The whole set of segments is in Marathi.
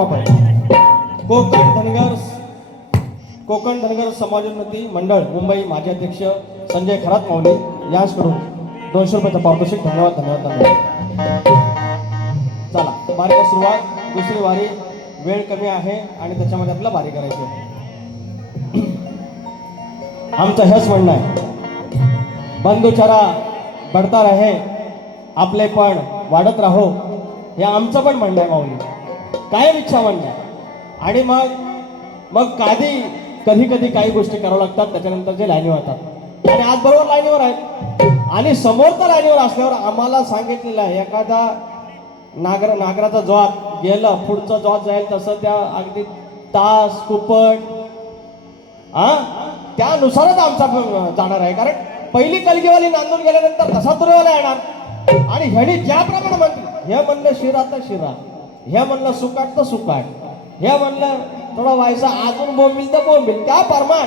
आपण कोकण धनगर समाजोन्नती मंडळ मुंबई माजी अध्यक्ष संजय खरात माऊली यांच्याकडून 200 रुपयाचा पारितोषिक. धन्यवाद धन्यवाद धन्यवाद. चला वारीला सुरुवात. दुसरी वारी वेळ कमी आहे आणि त्याच्यामध्ये आपल्याला वारी करायची आहे. आमचं हेच म्हणणं आहे, बंधुचारा बढता रहे, आपले पण वाढत राहो, हे आमचं पण म्हणणं आहे माऊली. कायम इच्छा म्हणणं आहे. आणि मग कधी कधी काही गोष्टी कराव्या लागतात, त्याच्यानंतर जे लाईनीवर येतात आणि आज बरोबर लाईनीवर आहेत. आणि समोर तर लाईनीवर असल्यावर आम्हाला सांगितलेलं आहे, एखादा नागराचा ज्वात गेलं, पुढचं ज्वात जाईल तसं त्या अगदी तास कुपट त्यानुसारच आमचा जाणार आहे. कारण पहिली कलगीवाली नांदून गेल्यानंतर तसा तुरेवाला येणार. आणि ह्यानी ज्याप्रमाणे म्हणतील, हे म्हणलं शिरा तर शिरा, हे म्हणलं सुकाट तर सुकाट, हे म्हणलं थोडा व्हायचा अजून बोंबील तर बोंबील, त्या प्रमाण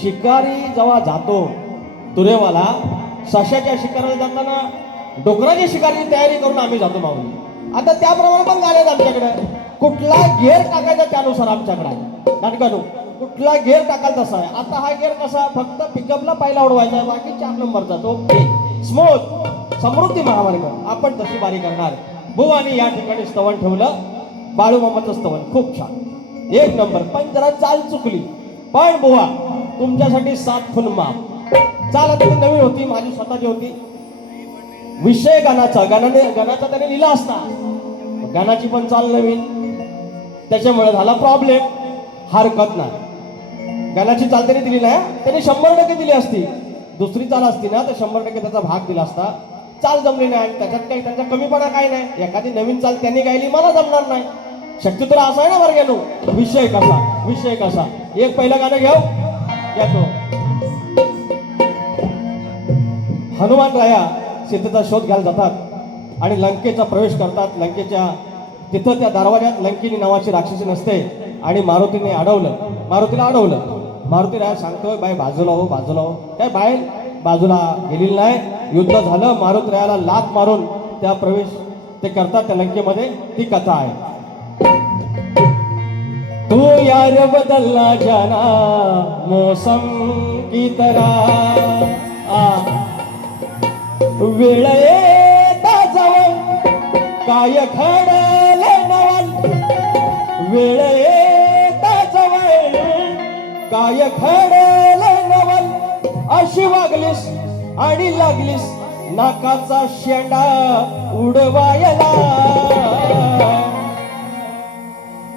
शिकारी जेव्हा जातो तुरेवाला, सशाच्या शिकारीला जाताना डोकराची शिकारीची तयारी करून आम्ही जातो माऊली. आता त्याप्रमाणे पण गाड्या आहेत आमच्याकडे. कुठला गेअर टाकायचा त्यानुसार आमच्याकडे आहे. नाटकानो कुठला गेअर टाकायचा तसा आहे. आता हा गेअर कसा, फक्त पिकअपला पहिला उडवायचा आहे, बाकी 4 नंबरचा तो स्मूथ समृद्धी महामार्ग. आपण तशी वारी करणार. बुवानी या ठिकाणी स्तवन ठेवलं, बाळूमामाचं स्तवन खूप छान, 1 नंबर. पण जरा चाल चुकली, पण बुवा तुमच्यासाठी 7 फुल माप. चाल आता नवीन होती, माझी स्वतःची होती. विषय गाण्याचा त्याने लिहिला असता, गाण्याची पण चाल नवीन, त्याच्यामुळे झाला प्रॉब्लेम. हरकत नाही, गाण्याची चाल त्याने दिली नाही, त्याने 100% दिली असती. दुसरी चाल असती ना तर 100% त्याचा भाग दिला असता. चाल जमली नाही, त्याच्यात काही त्यांचा कमीपणा काही नाही. एखादी नवीन चाल त्यांनी गायली, मला जमणार नाही. शक्य तर असा आहे ना वर्गानो. विषय कसा एक पहिलं गाणं घेऊ. हनुमान राया सीतेचा शोध घ्यायला जातात आणि लंकेचा प्रवेश करतात. लंकेच्या तिथं त्या दरवाज्यात लंकिनी नावाची राक्षसी नसते आणि मारुतीला अडवलं. मारुती राया सांगतोय, बाय बाजूला हो. काय बाय बाजूला गेलेली नाही. युद्ध झालं, मारुती रायाला लाथ मारून त्या प्रवेश ते करतात त्या लंकेमध्ये. ती कथा आहे. तू यार बदलना जाना मौसम की तरह, वेळ येता जवळ काय घडले नवल, वेळ येता जवळ काय घडले नवल. अशी वागलीस आणि लागलीस नाकाचा शेंडा उडवायला.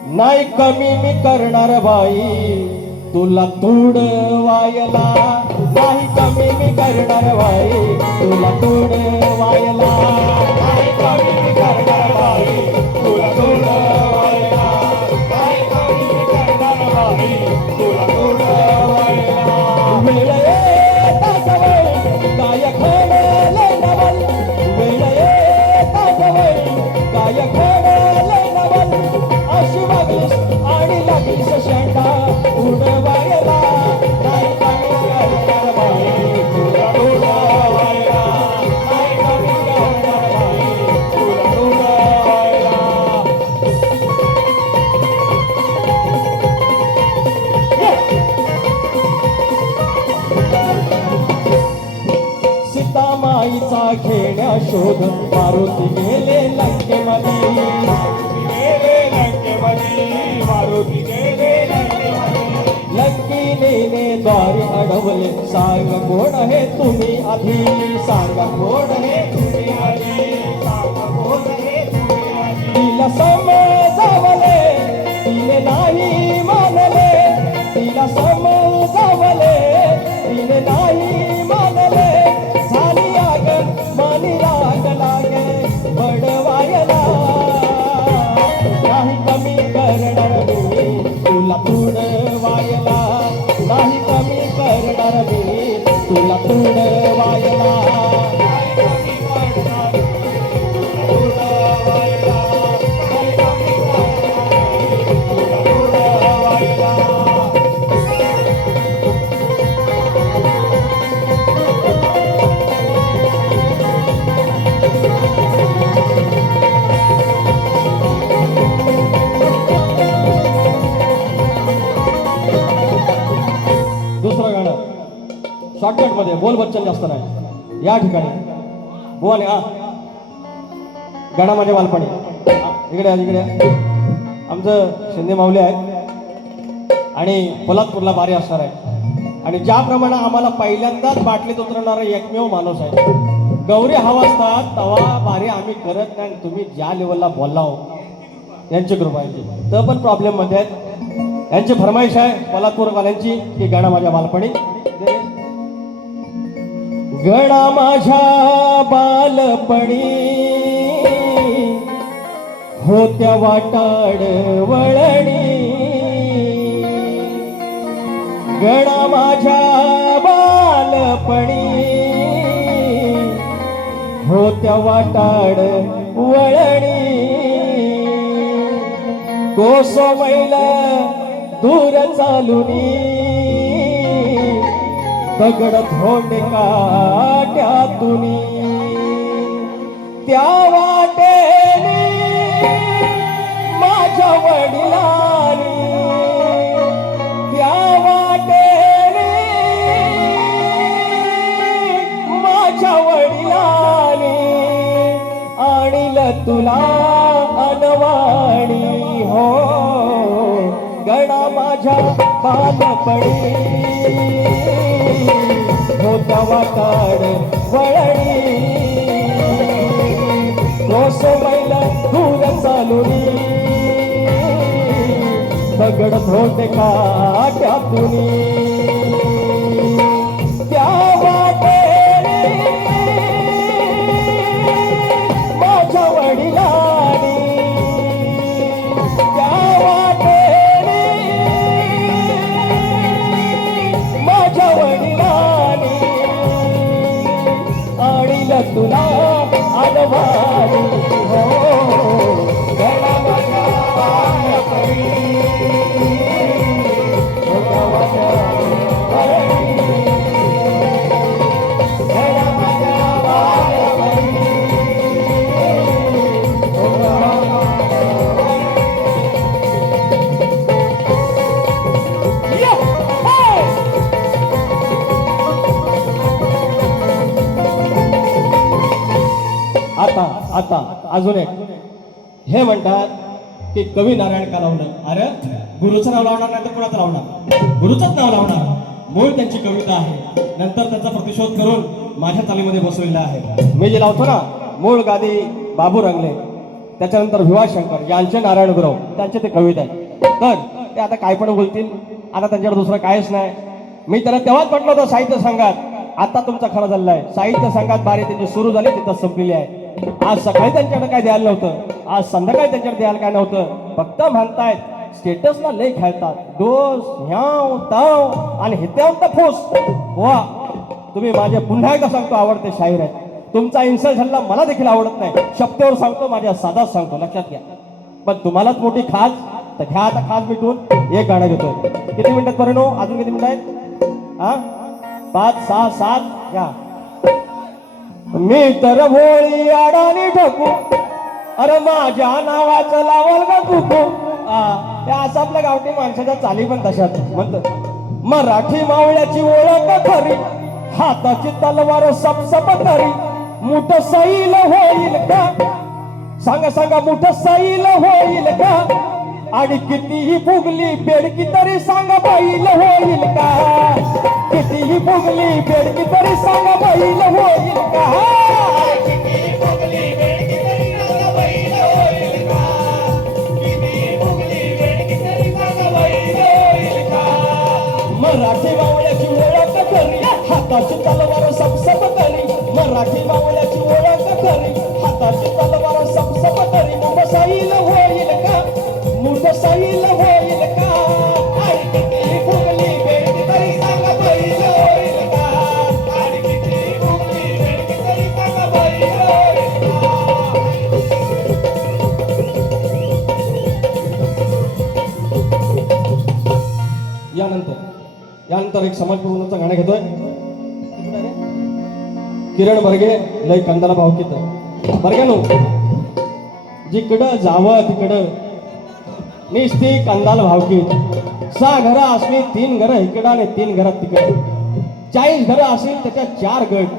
नाही कमी मी करणार बाई तुला तुडवायला, नाही कमी मी करणार बाई तुला तुडवायला, नाही कमी मी करणार बाई तुला तुडवायला, नाही कमी मी करणार बाई तुला तुडवायला. वेळ येता जवळ काय घडले नवल, वेळ येता जवळ काय घडले नवल. अशी वागलीस आणि लागलीस शेंडा उडवायला, नाही कमी करणार बाई तुला उडवायला, नाही कमी करणार बाई तुला उडवायला. सीतामाईचा घेण्या शोध मारुती गेले लंकेमध्ये, लंकिनीने द्वारी अडवले. सांग कोण हे तुम्ही आधी, सांगा कोण हे तुम्ही आधी, सांगा कोण हे तुम्ही आधी. तिला समजावले तिने नाही मानले, तिला समजावले तिने नाही मानले. झाली आग मानी राग लागे बडवायला, नाही कमी करणार मी तुला तुडवायला, नाही कमी करणार मी तुला तुडवायला, नाही कमी करणार तुला तुडवायला, नाही कमी करणार तुला तुडवायला. शॉर्टकट मध्ये बोल बच्चन जास्त नाही. या ठिकाणी बुवाने गाणा माझ्या बालपणी इकडे इकडे आमचं शिंदे माऊली आहेत आणि पोलादपूरला बारी असणार आहे. आणि ज्याप्रमाणे आम्हाला पहिल्यांदाच बाटलीत उतरणारा एकमेव माणूस आहे. गौरी हवा असतात तवा बारी आम्ही करत नाही. तुम्ही ज्या लेवलला बोलला हो यांची कृपा आहे. तर पण प्रॉब्लेम मध्ये आहेत. यांची फरमाईश आहे पोलादपूरवाल्यांची की गाणं माझ्या बालपणी. गणा माझ्या बालपणी होत्या वाटाड वळणी. गणा माझ्या बालपणी होत्या वाटाड वळणी. कोसमैल दूर चालुनी दगड थोंड काट्यातुनी. त्या वाटेने माझ्या वडिलांनी त्या वाटेने माझ्या वडिलांनी आणलं तुला अनवाणी. हो गणा माझ्या बालपणी होत्या वाटाड वळणी. कोसमैल दूर चालुनी दगड थोंड काट्यातुनी. त्या वाटेने माझ्या वडिलांनी त्या वाटेने माझ्या वडिलांनी आणलं तुला अनवाणी. हो गणा माझ्या बालपणी होत्या वाटाड वळणी. गणा माझ्या बालपणी होत्या वाटाड वळणी. आता आता अजून एक हे म्हणतात की कवी नारायण का लावलं. अरे गुरुचं नाव लावणार नाही तर कोणाचं लावणार. गुरुचंच नाव लावणार. मूळ त्यांची कविता आहे. नंतर त्याचा प्रतिशोध करून माझ्या तालीमध्ये बसवलेला आहे. मी जे लावतो ना मूळ गादी बाबू रंगले त्याच्यानंतर भिवाशंकर यांचे नारायण गुरव त्यांचे ते कविता आहे. तर ते आता काय पण बोलतील. आता त्यांच्याकडे दुसरं काहीच नाही. मी त्याला तेव्हाच म्हटलं होतं साहित्य संघात. आता तुमचा खरं झालेला आहे. साहित्य संघात बारी त्यांची सुरू झाली तिथं संपलेली आहे. आज सकाळी त्यांच्याकडे काय द्यायला नव्हतं. आज संध्याकाळी त्यांच्याकडे द्यायला काय नव्हतं. फक्त म्हणतायत स्टेटसला लय खेळतात. डोस ह्याव ताव आणि हित्यावंत फूस. वा तुम्ही माझे पुन्हा एकदा सांगतो आवडते शाहीर आहेत. तुमचा इन्सल्ट झाला मला देखील आवडत नाही. शब्दावर सांगतो माझ्या साधाच सांगतो लक्षात घ्या. पण तुम्हालाच मोठी खास तर घ्या आता खास मिटून एक गाणं घेतोय. किती मिनिटात परिणो अजून किती मिनिट आहेत. हा 5 6 7 घ्या. मी तर भोळी अडाणी ठोकू अरे माझ्या नावाचं लावल का कुकू. त्या असं आपल्या गावठी माणसाच्या चाली पण तशाच म्हणत. मराठी मावळ्याची ओळख खरी हाताची तलवार सपसप तरी. मुठ सैल होईल का सांगा सांगा मुठ सैल होईल का. आणि कितीही फुगली बेडकी तरी सांगा बैल होईल का. कितीही फुगली बेडकी तरी सांगा बैल होईल का. कितीही फुगली बेडकी तरी सांगा बैल होईल का. कितीही फुगली बेडकी तरी सांगा बैल होईल का. मराठी मावळ्याची ओळख खरी हाताची तलवार सपसप करी. मराठी मावळ्याची ओळख खरी हाताची तलवार सपसप करी. मुठ सैल होईल का मुठ सैल होईल का. आणि कितीही फुगली बेडकी तरी सांगा बैल होईल का. आणि कितीही फुगली बेडकी तरी सांगा बैल होईल का. यानंतर एक समाजपूर्णचं गाणं घेतोय. किरण बर्गे लय कंदाला भाव घेत बर्ग्यानो जिकडं जावं तिकडं निस्ती कंदाल भावकीत. 6 घरं असली 3 घरं इकडं आणि 3 घरात तिकडं. 40 घरं असतील त्याच्या 4 गट.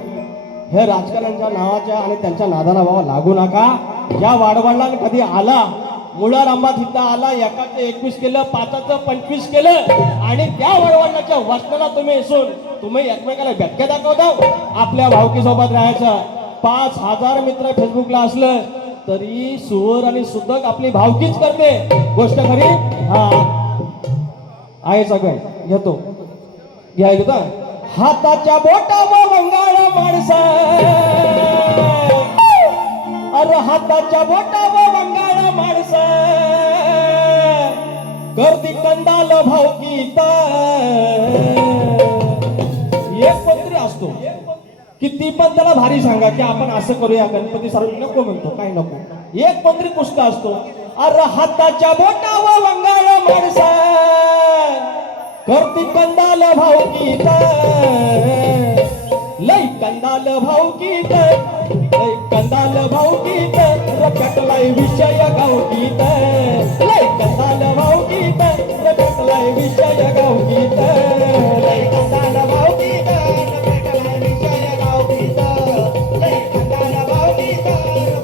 हे राजकारण्यांच्या नावाच्या आणि त्यांच्या नादाला बाबा लागू नका. या वाडवडिलांनी कधी आला मुळा रांबा तिथं आला, एकाचं 21 केलं, 5चं 25 केलं आणि त्या वाडवडिलांच्या वचनाला तुम्ही असून तुम्ही एकमेकाला भेटके दाखवता. आपल्या भावकीसोबत राहायचं. 5000 मित्र फेसबुकला असलं तरी सुवर आणि सुदक आपली भावकीच करते. गोष्ट खरी. हा आहे सगळं घेतो घ्या घेतो. हाताच्या बोटावर वंगाळ माणसा, अरे हाताच्या बोटावर वंगाळ माणसा करती कंदाल भावकीत. एक मंत्री असतो किती पण त्याला भारी सांगा की आपण असं करूया गणपती सार्वजनिक नको म्हणतो, काय नको. एक मंत्री पुष्ट असतो. अरे हाताच्या बोटावर वंगाळ माणसा करती कंदाल भावकीत, लई कंदाल भावकीत, लई कंदाल भावकीत, रटलाय विषय गावकीत, लई कंदाल भावकीत, रटलाय विषय गावकीत, लई कंदाल भावकीत, रटलाय विषय गावकीत, लई कंदाल भावकीत,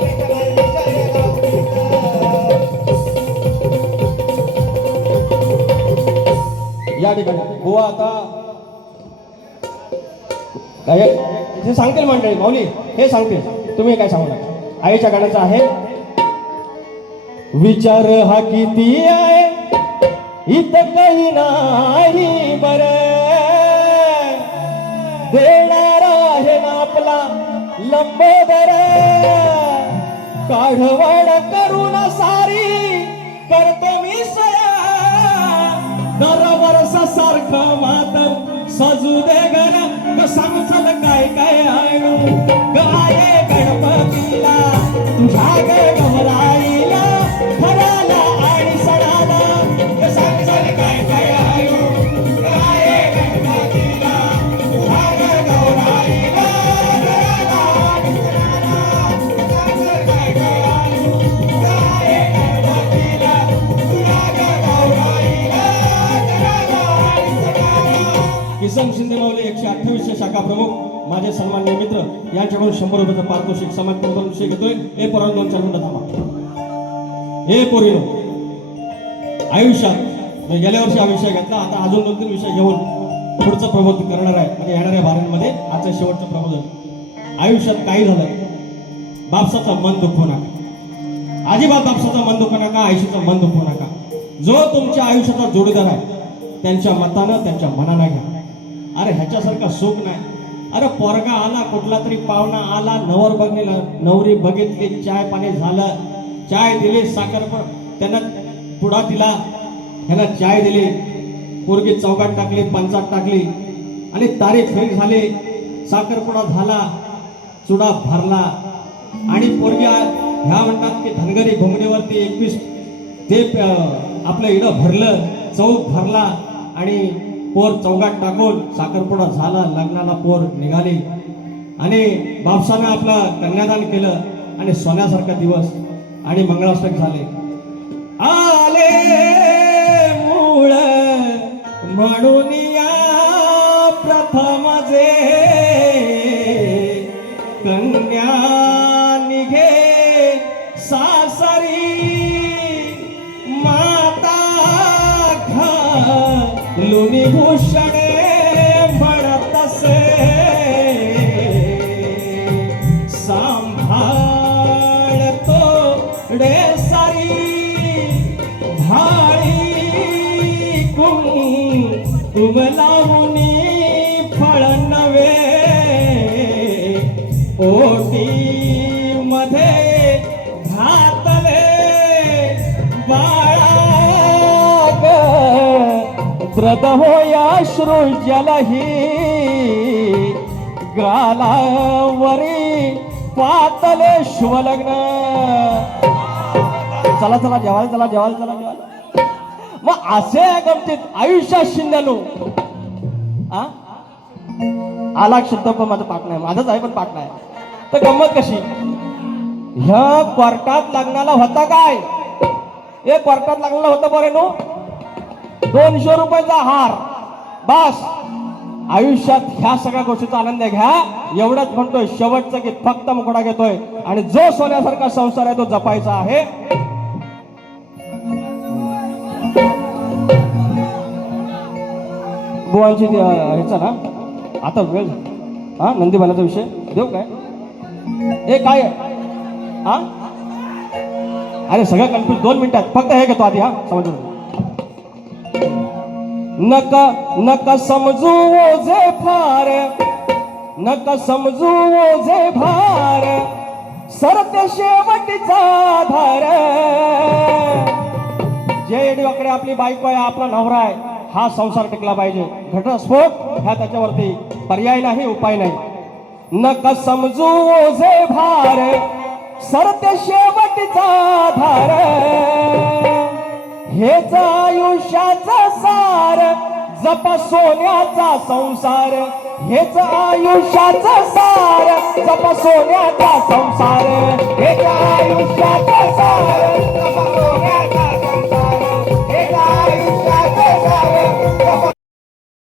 रटलाय विषय गावकीत. या ठिकाणी बुवा आता काय हे सांगतील मंडळी, माऊली हे सांगतील, तुम्ही काय सांगू नका. आईच्या गाण्याचं आहे. विचार हा किती आहे इथं काही नाही बरं, देणारा आहे ना आपला लंबोदर, काढवाड करून सारी करतो मी सया, दरवर्षा सारखं मातर सजू दे घर, सांग चल काय काय आणू गाये गणपतीला, तुझ्या गमराईला फराला आणि सणाला, सांग चल काय काय आणू गाये गणपतीला, तुझ्या गमराईला फराला आणि सणाला, सांग चल काय काय आणू गाये गणपतीला, तुझ्या गमराईला फराला आणि सणाला. किसन शिंदे माऊली 128 शाखा प्रमुख माझे सन्माननीय मित्र यांच्याकडून 100 रुपयाचा पारितोषिक समाज प्रबोधन विषय घेतोय. हे पोरांनो 2-4 मिनिटं थांबा. हे पोरीनो आयुष्यात मी गेल्या वर्षी हा विषय घेतला, आता अजून 2-3 विषय घेऊन पुढचं प्रबोधन करणार आहे. म्हणजे येणाऱ्या बारांमध्ये आजचं शेवटचं प्रबोधन. आयुष्यात काही झालं बापसाचं मन दुखवू नका, अजिबात बापसाचं मन दुखवू नका, आयुष्याचं मन दुखवू नका. जो तुमच्या आयुष्याचा जोडीदार आहे त्यांच्या मतानं त्यांच्या मनानं घ्या. अरे ह्याच्यासारखं सुख नाही. अरे पोरगा आला, कुठला तरी पाहुणा आला, नवर बघितला, नवरी बघितली, चाय पाणी झालं, चाय दिली, साखर त्यानं पुढा दिला, ह्याला चाय दिली, पोरगी चौकात टाकली, पंचात टाकली आणि तारीख फिक्स झाली, साखरपुडा झाला, चुडा भरला आणि पोरगी ह्या म्हणतात की धनगरी घोंगडीवरती 21 ते आपलं इडं भरलं, चौक भरला आणि पोर चौकात टाकून साखरपुडा झाला, लग्नाला पोर निघाली आणि बापसानं आपलं कन्यादान केलं आणि सोन्यासारखा दिवस आणि मंगळाष्टक झाले. आले मूळ म्हणून या प्रथम जे कन्या निघे सासरी, माता घालून भूषणे म्हणत असे, सांभाळतो डे सारी भाळी कुंकुम लावून फळ नवे, ओटी मध्ये घातले बाळा द्रद होया श्रुजलही, गालावरी पातले शिवलग्न. चला चला जेवायला, चला जेवायला, चला जेवायला. मग असे गमतीत आयुष्यात शिंद्यानो आला शब्द पण माझं पाठ नाही, माझंच आहे पण पाठ नाही. तर गंमत कशी, ह्या कोर्टात लग्नाला होता काय, हे कोर्टात लग्नाला होतं बरे नो, 200 रुपयाचा हार, बस आयुष्यात ह्या सगळ्या गोष्टीचा आनंद घ्या. एवढंच म्हणतोय, शेवटचं गीत फक्त मुखडा घेतोय आणि जो सोन्यासारखा संसार आहे तो जपायचा आहे. बुवांची ह्याचा ना आता वेळ हा नंदीबालाचा विषय देऊ काय हे काय हा अरे सगळं कन्फ्युज 2 मिनिटात फक्त हे घेतो आधी हा समजून. नका नका समजू ओझे फार नका समजू ओझे भार सरते शेवटचा धार. जे एडीवाकडे आपली बायको आहे आपला नवरा आहे हा संसार टिकला पाहिजे. घटस्फोट ह्या त्याच्यावरती पर्याय नाही उपाय नाही. नका समजू ओझे भार सरते शेवटचा धार हेच आयुष्याचा सार जपा सोन्याचा संसार. हेच आयुष्याचा सार जपा सोन्याचा संसार. हेच आयुष्याचा सार